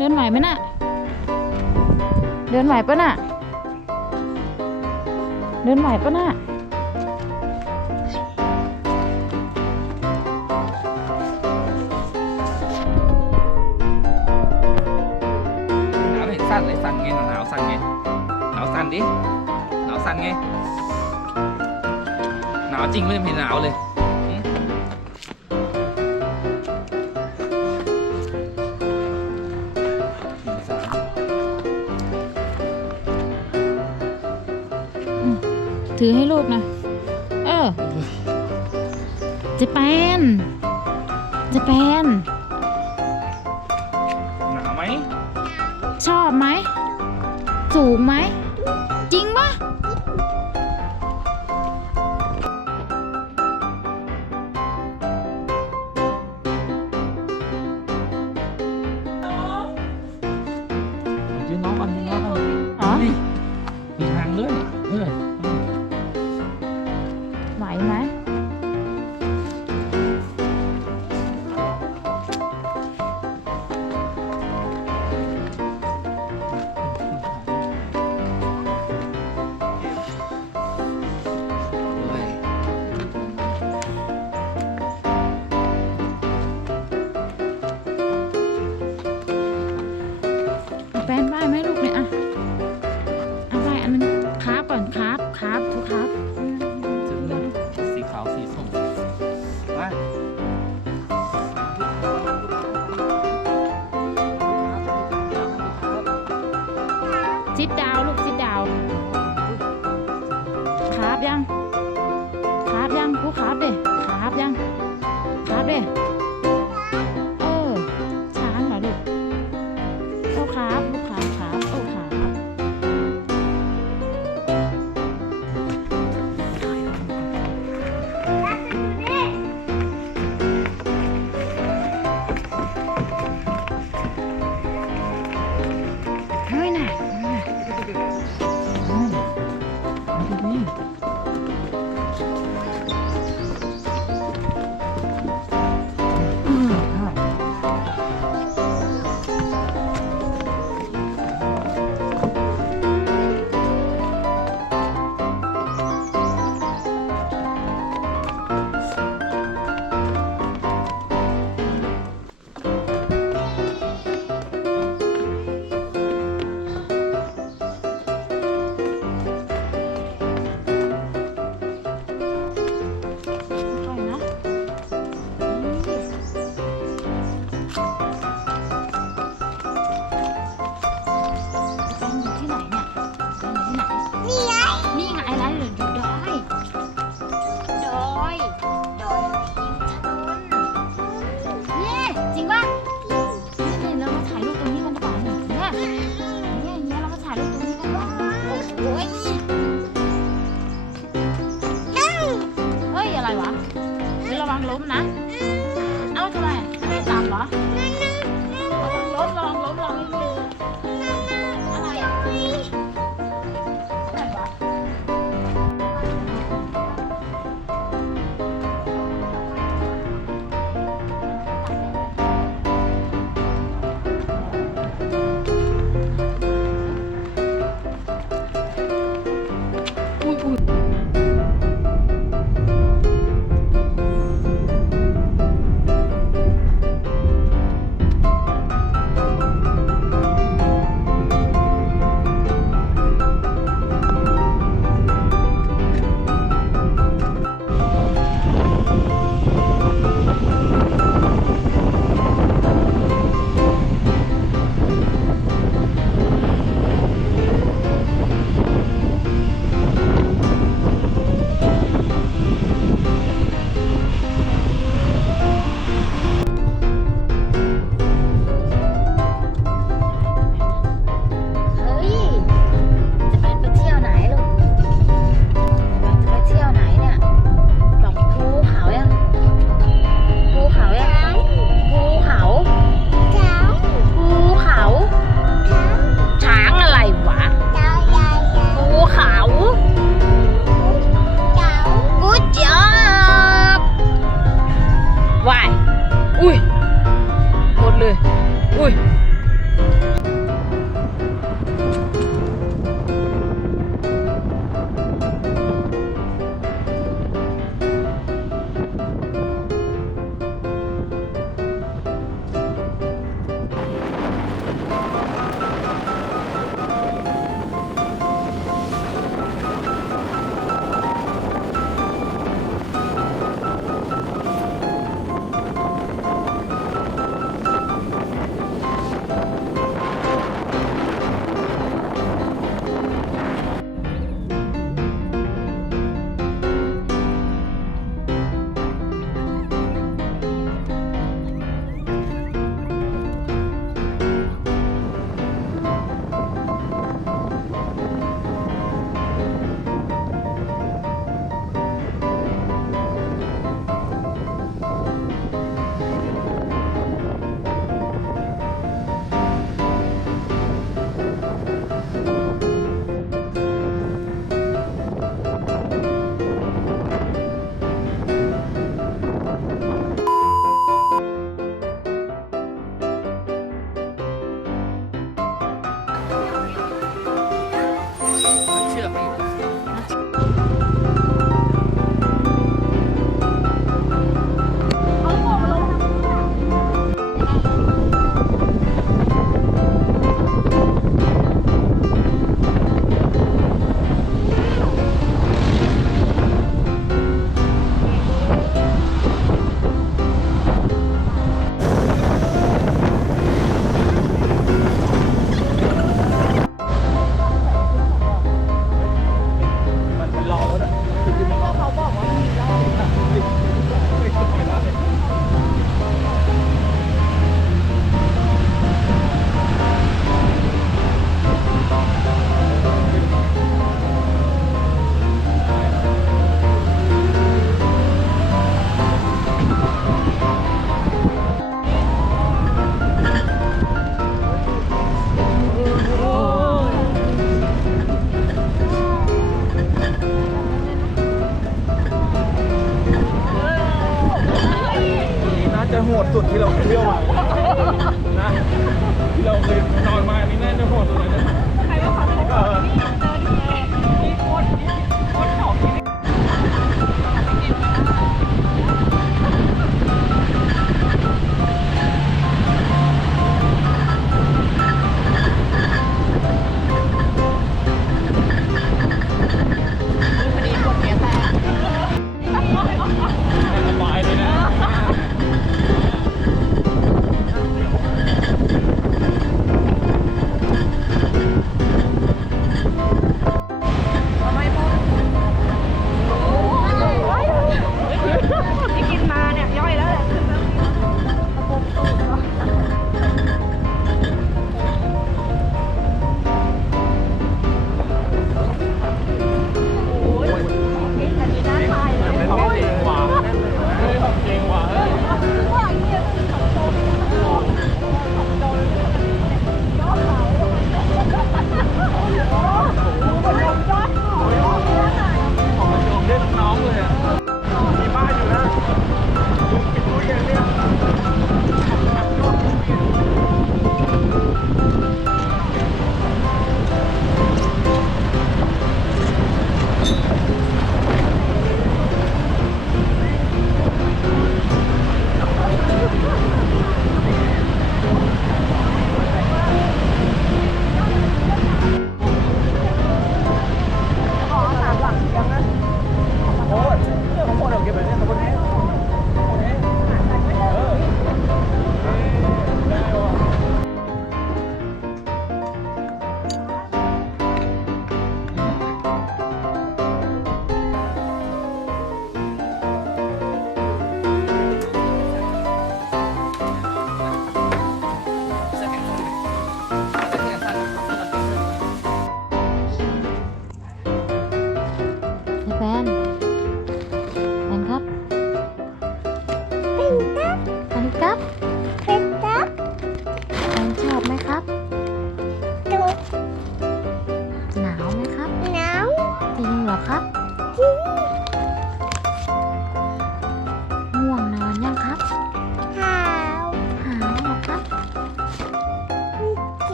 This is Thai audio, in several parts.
เดินไหวไหมน่ะ เดินไหวปะน่ะ เดินไหวปะน่ะ หนาวเห็นสั้นเลยสั้นไงหนาวสั้นไงหนาวสั้นดิหนาวสั้นไงหนาวจริงเลยไม่เห็นหนาวเลย ถือให้ลูกนะ เออจะแปนจะแปนหนาไหม ชอบไหม สูงไหม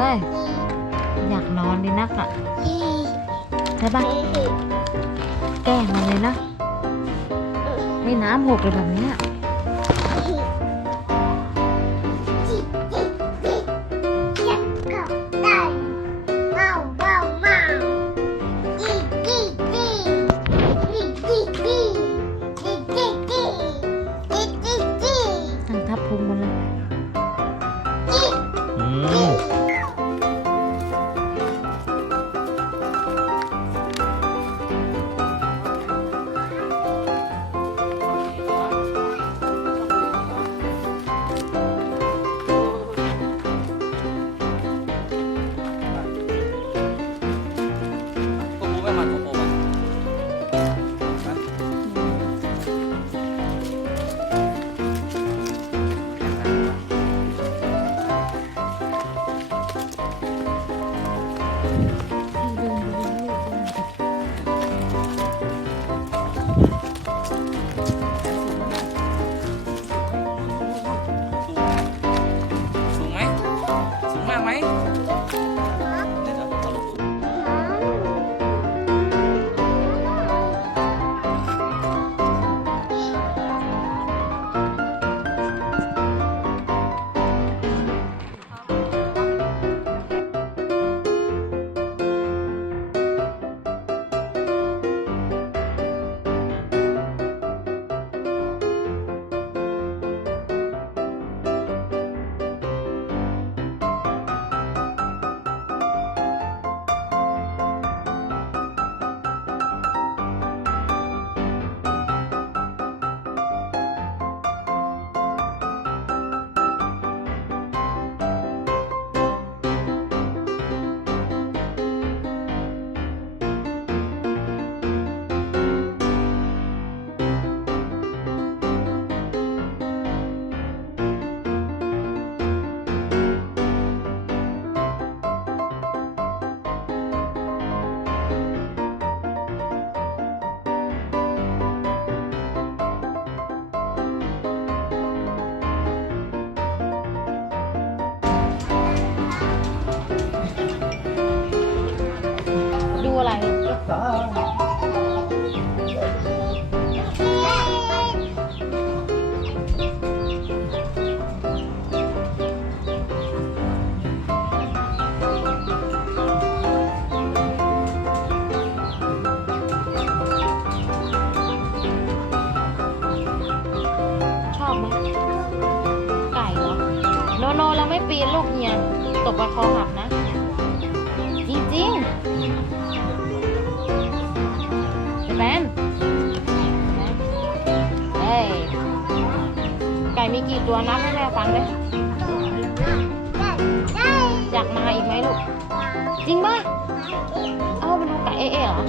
เลย อยากนอนดีนักอะใช่ปะแก้มันเลยนะให้น้ำหกเลยแบบเนี้ย ชอบไหมไก่เหรอ โนโนเราไม่ปีนลูกเฮียตกปลาคอหักนะ มีกี่ตัวนับให้แม่ฟังเลยอยากมาอีกไหมลูก จริงปะเอาไปดูไก่เอ๋เหรอ